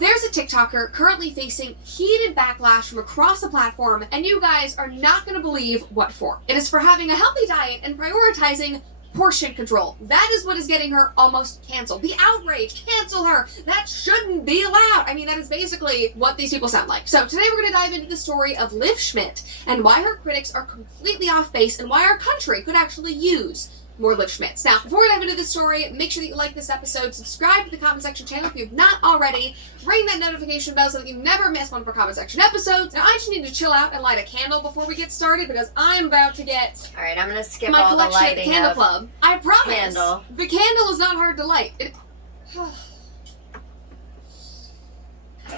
There's a TikToker currently facing heated backlash from across the platform, and you guys are not going to believe what for. It is for having a healthy diet and prioritizing portion control. That is what is getting her almost canceled. The outrage, cancel her. That shouldn't be allowed. I mean, that is basically what these people sound like. So today we're going to dive into the story of Liv Schmidt and why her critics are completely off base and why our country could actually use more Liv Schmidts. Now, before we dive into this story, make sure that you like this episode, subscribe to the comment section channel if you've not already, ring that notification bell so that you never miss one of our comment section episodes. Now, I just need to chill out and light a candle before we get started because I'm about to get Alright, I'm gonna skip my all the collection at the lighting candle of club. I promise. candle. The candle is not hard to light.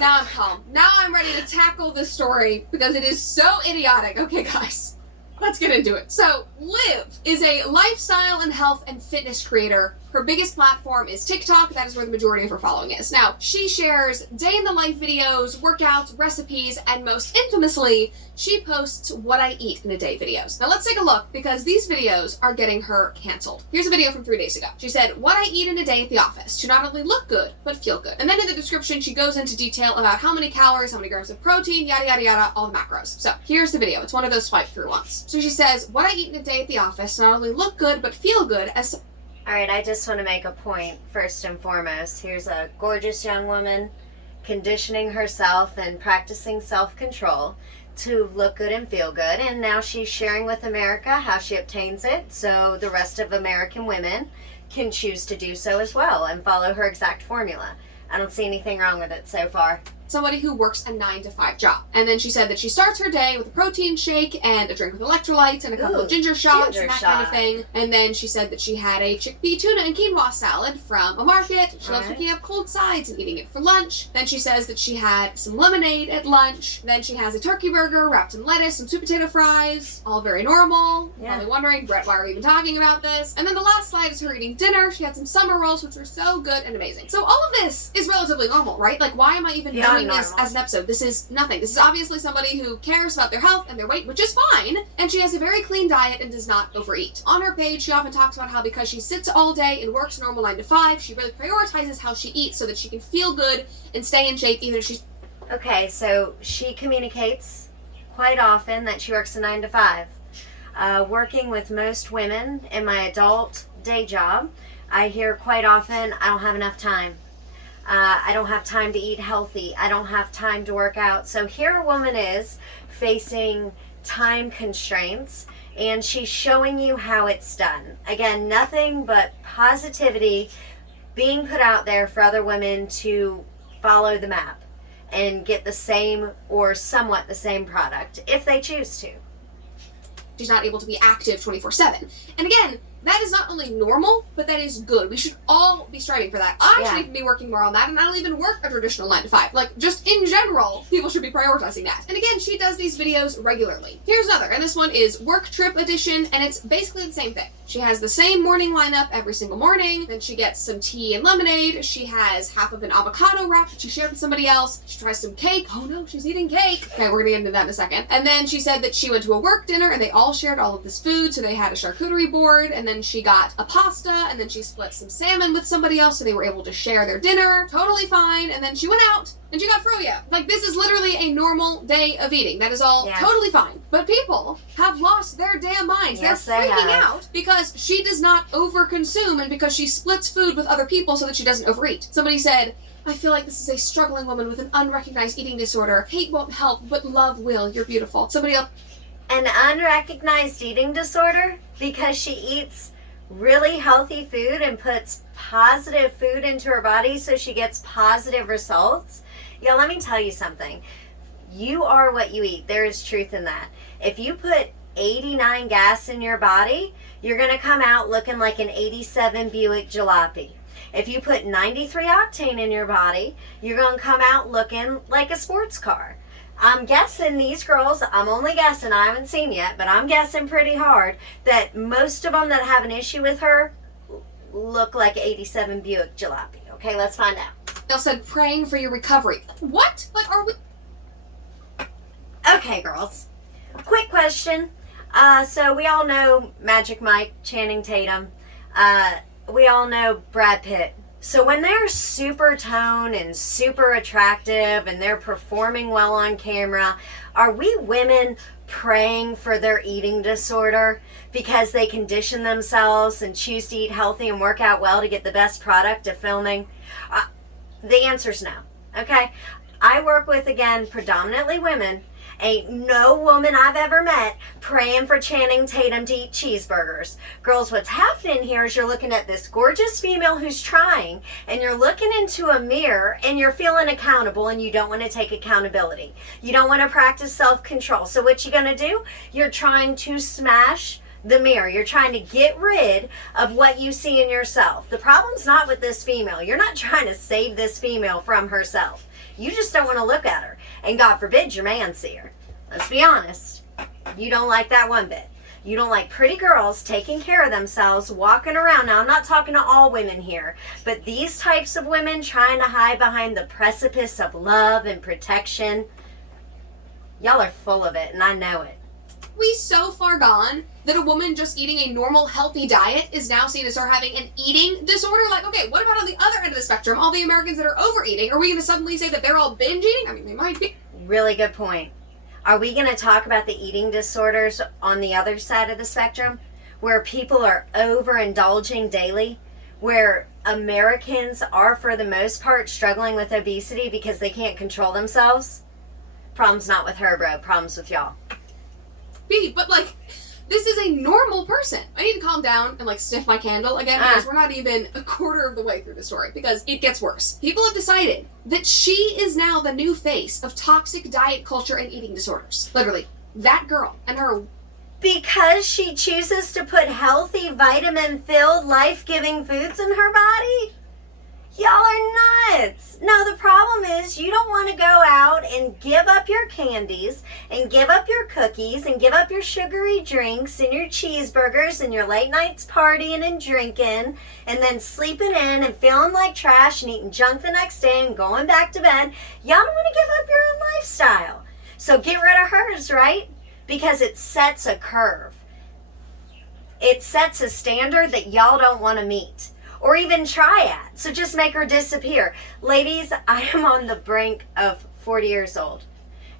Now I'm calm. Now I'm ready to tackle this story because it is so idiotic. Okay, guys. Let's get into it. So, Liv is a lifestyle and health and fitness creator. Her biggest platform is TikTok. That is where the majority of her following is. Now, she shares day-in-the-life videos, workouts, recipes, and most infamously, she posts what I eat in a day videos. Now, let's take a look because these videos are getting her canceled. Here's a video from 3 days ago. She said, what I eat in a day at the office to not only look good, but feel good. And then in the description, she goes into detail about how many calories, how many grams of protein, yada, yada, yada, all the macros. So, here's the video. It's one of those swipe through ones. So she says, what I eat in a day at the office to not only look good, but feel good as... Alright, I just want to make a point first and foremost. Here's a gorgeous young woman conditioning herself and practicing self-control to look good and feel good, and now she's sharing with America how she obtains it so the rest of American women can choose to do so as well and follow her exact formula. I don't see anything wrong with it so far. Somebody who works a 9-to-5 job. And then she said that she starts her day with a protein shake and a drink with electrolytes and a couple of ginger shots and that kind of thing. And then she said that she had a chickpea tuna and quinoa salad from a market. She loves picking up cold sides and eating it for lunch. Then she says that she had some lemonade at lunch. Then she has a turkey burger wrapped in lettuce and sweet potato fries. All very normal. Yeah. Probably wondering, Brett, why are we even talking about this? And then the last slide is her eating dinner. She had some summer rolls, which were so good and amazing. So all of this is relatively normal, right? Like, why am I even doing this as an episode? This is nothing. This is obviously somebody who cares about their health and their weight, which is fine, and she has a very clean diet and does not overeat. On her page, she often talks about how because she sits all day and works a normal 9 to 5, she really prioritizes how she eats so that she can feel good and stay in shape even if she's... Okay, so she communicates quite often that she works a 9 to 5. Working with most women in my adult day job, I hear quite often, I don't have enough time. I don't have time to eat healthy. I don't have time to work out. So here a woman is facing time constraints and she's showing you how it's done. Again, nothing but positivity being put out there for other women to follow the map and get the same or somewhat the same product if they choose to. She's not able to be active 24/7. And again, that is not only normal, but that is good. We should all be striving for that. I actually need to be working more on that, and I don't even work a traditional 9 to 5. Like, just in general, people should be prioritizing that. And again, she does these videos regularly. Here's another, and this one is Work Trip Edition, and it's basically the same thing. She has the same morning lineup every single morning, then she gets some tea and lemonade, she has half of an avocado wrap that she shared with somebody else, she tries some cake, oh no, she's eating cake. Okay, we're gonna get into that in a second. And then she said that she went to a work dinner, and they all shared all of this food, so they had a charcuterie board, and then she got a pasta, and then she split some salmon with somebody else, so they were able to share their dinner. Totally fine. And then she went out, and she got froyo. Like, this is literally a normal day of eating. That is all totally fine. But people have lost their damn minds. Yes, they're freaking out because she does not overconsume and because she splits food with other people so that she doesn't overeat. Somebody said, I feel like this is a struggling woman with an unrecognized eating disorder. Hate won't help, but love will. You're beautiful. Somebody else. An unrecognized eating disorder because she eats really healthy food and puts positive food into her body so she gets positive results. Yeah, let me tell you something. You are what you eat. There is truth in that. If you put 89 gas in your body, you're going to come out looking like an 87 Buick Jalopy. If you put 93 octane in your body, you're going to come out looking like a sports car. I'm guessing these girls, I'm only guessing, I haven't seen yet, but I'm guessing pretty hard that most of them that have an issue with her look like 87 Buick Jalopy. Okay, let's find out. They said praying for your recovery. What? Like, are we... Okay, girls. Quick question. So we all know Magic Mike, Channing Tatum. We all know Brad Pitt. So when they're super toned and super attractive and they're performing well on camera, are we women praying for their eating disorder because they condition themselves and choose to eat healthy and work out well to get the best product of filming? The answer's no. Okay? I work with, again, predominantly women. Ain't no woman I've ever met praying for Channing Tatum to eat cheeseburgers. Girls, what's happening here is you're looking at this gorgeous female who's trying, and you're looking into a mirror, and you're feeling accountable, and you don't want to take accountability. You don't want to practice self-control. So what you going to do? You're trying to smash the mirror. You're trying to get rid of what you see in yourself. The problem's not with this female. You're not trying to save this female from herself. You just don't want to look at her. And God forbid your man see her. Let's be honest. You don't like that one bit. You don't like pretty girls taking care of themselves, walking around. Now, I'm not talking to all women here, but these types of women trying to hide behind the precipice of love and protection, y'all are full of it, and I know it. We so far gone that a woman just eating a normal, healthy diet is now seen as her having an eating disorder? Like, okay, what about on the other end of the spectrum? All the Americans that are overeating, are we going to suddenly say that they're all binge eating? I mean, they might be. Really good point. Are we going to talk about the eating disorders on the other side of the spectrum, where people are overindulging daily, where Americans are, for the most part, struggling with obesity because they can't control themselves? Problem's not with her, bro. Problem's with y'all. But like, this is a normal person. I need to calm down and like sniff my candle again because we're not even a quarter of the way through the story because it gets worse. People have decided that she is now the new face of toxic diet culture and eating disorders. Literally, that girl and her. Because she chooses to put healthy, vitamin-filled, life-giving foods in her body? Y'all are nuts. No, the problem is you don't want to go out and give up your candies and give up your cookies and give up your sugary drinks and your cheeseburgers and your late nights partying and drinking and then sleeping in and feeling like trash and eating junk the next day and going back to bed. Y'all don't want to give up your own lifestyle. So get rid of hers, right? Because it sets a curve. It sets a standard that y'all don't want to meet. Or even try at. So just make her disappear. Ladies, I am on the brink of 40 years old.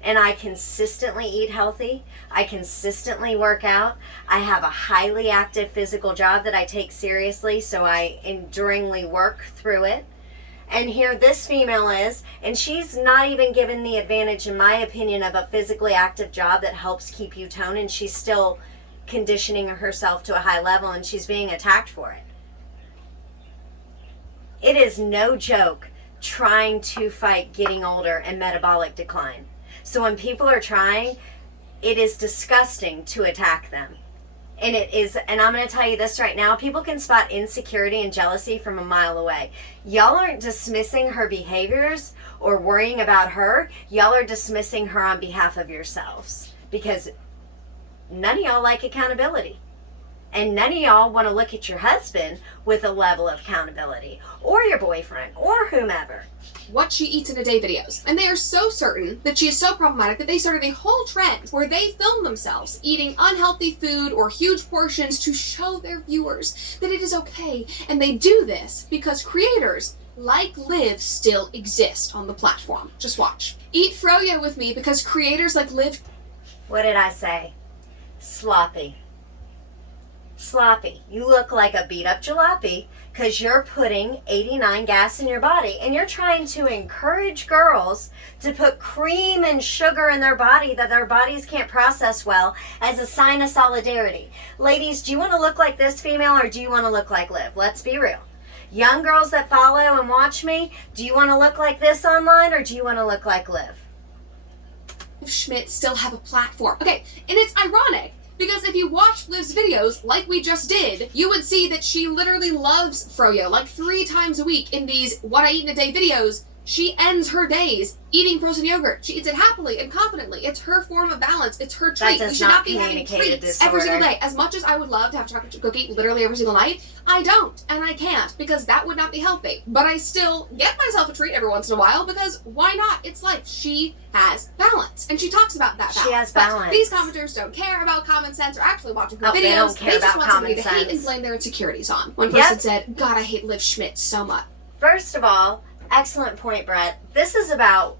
And I consistently eat healthy. I consistently work out. I have a highly active physical job that I take seriously. So I enduringly work through it. And here this female is. And she's not even given the advantage, in my opinion, of a physically active job that helps keep you toned. And she's still conditioning herself to a high level. And she's being attacked for it. It is no joke trying to fight getting older and metabolic decline. So when people are trying, it is disgusting to attack them. And it is, and I'm going to tell you this right now, people can spot insecurity and jealousy from a mile away. Y'all aren't dismissing her behaviors or worrying about her. Y'all are dismissing her on behalf of yourselves. Because none of y'all like accountability. And none of y'all want to look at your husband with a level of accountability, or your boyfriend, or whomever. What she eats in a day videos. And they are so certain that she is so problematic that they started a whole trend where they film themselves eating unhealthy food or huge portions to show their viewers that it is okay. And they do this because creators like Liv still exist on the platform. Just watch. Eat froyo with me because creators like Liv. What did I say? Sloppy. Sloppy. You look like a beat up jalopy because you're putting 89 gas in your body and you're trying to encourage girls to put cream and sugar in their body that their bodies can't process well as a sign of solidarity. Ladies, do you want to look like this female or do you want to look like Liv? Let's be real. Young girls that follow and watch me, do you want to look like this online or do you want to look like Liv? Schmidt still have a platform. Okay, and it's ironic. Because if you watch Liv's videos, like we just did, you would see that she literally loves froyo. Like 3 times a week in these What I Eat in a Day videos, she ends her days eating frozen yogurt. She eats it happily and confidently. It's her form of balance. It's her treat. That does We should not be having treats every single day. As much as I would love to have chocolate chip cookie literally every single night, I don't. And I can't because that would not be healthy. But I still get myself a treat every once in a while because why not? It's life. She has balance. And she talks about that balance. She has balance. But these commenters don't care about common sense or actually watching her videos. They don't care just about want somebody common to hate sense. and blame their insecurities on. One person said, God, I hate Liv Schmidt so much. First of all, excellent point, Brett. This is about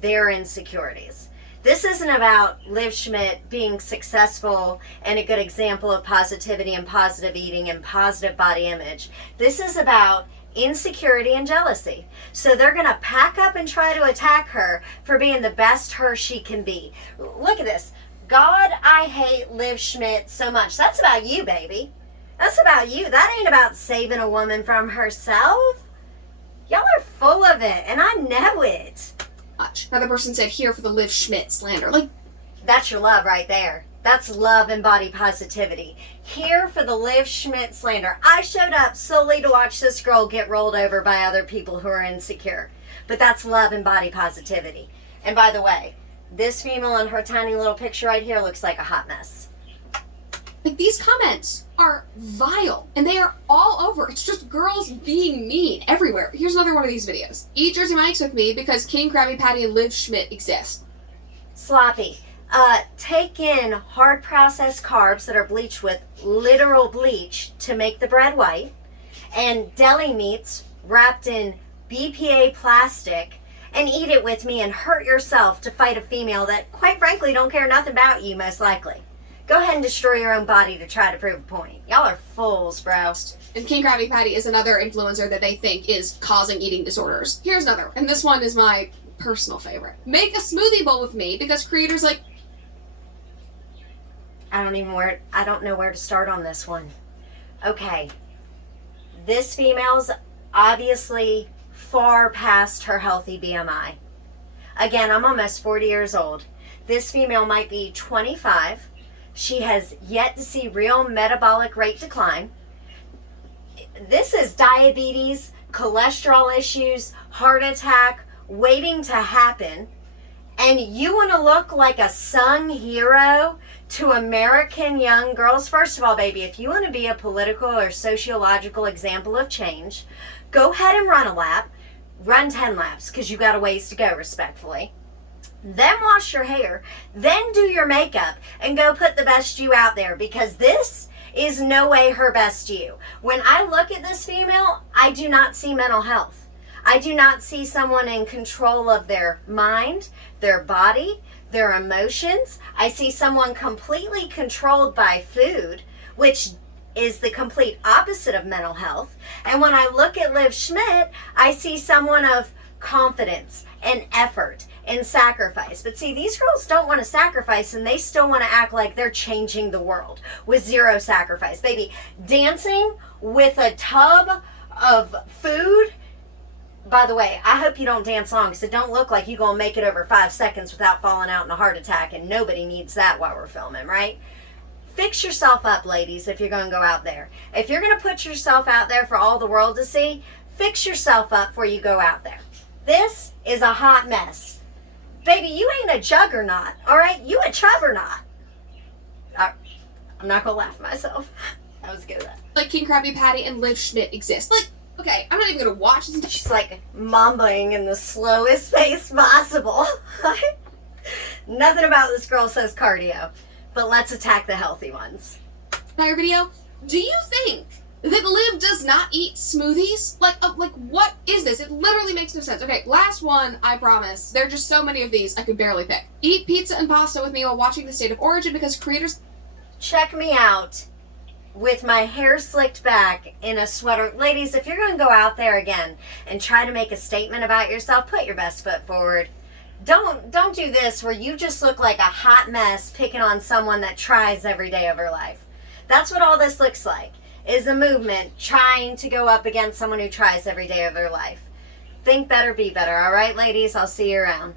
their insecurities. This isn't about Liv Schmidt being successful and a good example of positivity and positive eating and positive body image. This is about insecurity and jealousy. So they're going to pack up and try to attack her for being the best her she can be. Look at this. God, I hate Liv Schmidt so much. That's about you, baby. That's about you. That ain't about saving a woman from herself. Y'all are full of it, and I know it. Another person said, here for the Liv Schmidt slander. Like, that's your love right there. That's love and body positivity. Here for the Liv Schmidt slander. I showed up solely to watch this girl get rolled over by other people who are insecure. But that's love and body positivity. And by the way, this female in her tiny little picture right here looks like a hot mess. Like, these comments are vile, and they are all over. It's just girls being mean everywhere. Here's another one of these videos. Eat Jersey Mike's with me because King Krabby Patty and Liv Schmidt exist. Sloppy. Take in hard processed carbs that are bleached with literal bleach to make the bread white, and deli meats wrapped in BPA plastic, and eat it with me and hurt yourself to fight a female that, quite frankly, don't care nothing about you, most likely. Go ahead and destroy your own body to try to prove a point. Y'all are fools, bro. And King Krabby Patty is another influencer that they think is causing eating disorders. Here's another, and this one is my personal favorite. Make a smoothie bowl with me because creators like... I don't know where to start on this one. Okay. This female's obviously far past her healthy BMI. Again, I'm almost 40 years old. This female might be 25. She has yet to see real metabolic rate decline. This is diabetes, cholesterol issues, heart attack, waiting to happen. And you want to look like a sung hero to American young girls? First of all, baby, if you want to be a political or sociological example of change, go ahead and run a lap. Run 10 laps, because you got a ways to go, respectfully. Then wash your hair. Then do your makeup and go put the best you out there, because this is no way her best you. When I look at this female, I do not see mental health. I do not see someone in control of their mind, their body, their emotions. I see someone completely controlled by food, which is the complete opposite of mental health. And when I look at Liv Schmidt, I see someone of confidence and effort and sacrifice. But see, these girls don't want to sacrifice, and they still want to act like they're changing the world with zero sacrifice. Baby, dancing with a tub of food. By the way, I hope you don't dance long, because it don't look like you're going to make it over 5 seconds without falling out in a heart attack, and nobody needs that while we're filming, right? Fix yourself up, ladies, if you're going to go out there. If you're going to put yourself out there for all the world to see, fix yourself up before you go out there. This is a hot mess. Baby, you ain't a juggernaut, all right? You a chubbernaut. I'm not going to laugh at myself. That was good. Like King Krabby Patty and Liv Schmidt exist. Like, okay, I'm not even going to watch this. She's like mambaing in the slowest pace possible. Nothing about this girl says cardio. But let's attack the healthy ones. Now your video, do you think that Liv does not eat smoothies? Like what is this? It literally makes no sense. Okay, last one, I promise. There are just so many of these, I could barely pick. Eat pizza and pasta with me while watching The State of Origin because creators... Check me out with my hair slicked back in a sweater. Ladies, if you're going to go out there again and try to make a statement about yourself, put your best foot forward. Don't do this where you just look like a hot mess picking on someone that tries every day of her life. That's what all this looks like, is a movement trying to go up against someone who tries every day of their life. Think better, be better. All right, ladies? I'll see you around.